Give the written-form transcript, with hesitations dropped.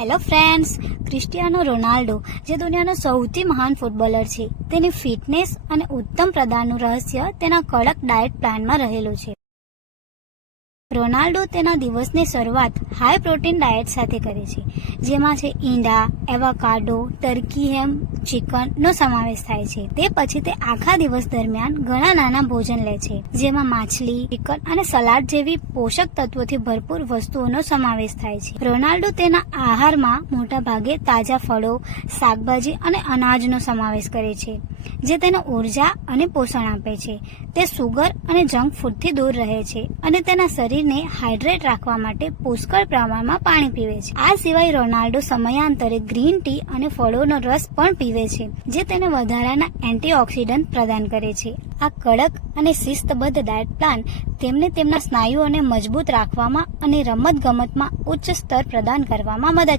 Hello friends, Cristiano Ronaldo જે દુનિયાનો સૌથી મહાન ફૂટબોલર છે, તેની ફિટનેસ અને ઉત્તમ પ્રદાનનું રહસ્ય તેના કડક ડાયટ પ્લાનમાં રહેલું છે. રોનાલ્ડો તેના દિવસની શરૂઆત હાઈ પ્રોટીન ડાયટ સાથે કરે છે, જેમાં છે ઈંડા, એવોકાડો, ટર્કી હેમ, ચિકનનો સમાવેશ થાય છે. તે પછી તે આખા દિવસ દરમિયાન ઘણા નાના ભોજન લે છે, જેમાં માછલી, ચિકન અને સલાડ જેવી પોષક તત્વોથી ભરપૂર વસ્તુઓનો સમાવેશ થાય છે. રોનાલ્ડો તેના આહારમાં મોટા ભાગે તાજા ફળો, શાકભાજી અને અનાજનો સમાવેશ કરે છે, જે તેને ઉર્જા અને પોષણ આપે છે. તે સુગર અને જંક ફૂડથી દૂર રહે છે અને તેના શરીરને હાઇડ્રેટ રાખવા માટે પુષ્કળ પ્રમાણમાં પાણી પીવે છે. આ સિવાય રોનાલ્ડો સમયાંતરે ગ્રીન ટી અને ફળોનો રસ પણ પીવે છે, જે તેને વધારાના એન્ટીઓક્સિડન્ટ પ્રદાન કરે છે. આ કડક અને શિસ્તબદ્ધ ડાયટ પ્લાન તેમને તેમના સ્નાયુઓને મજબૂત રાખવામાં અને રમતગમતમાં ઉચ્ચ સ્તર પ્રદાન કરવામાં મદદ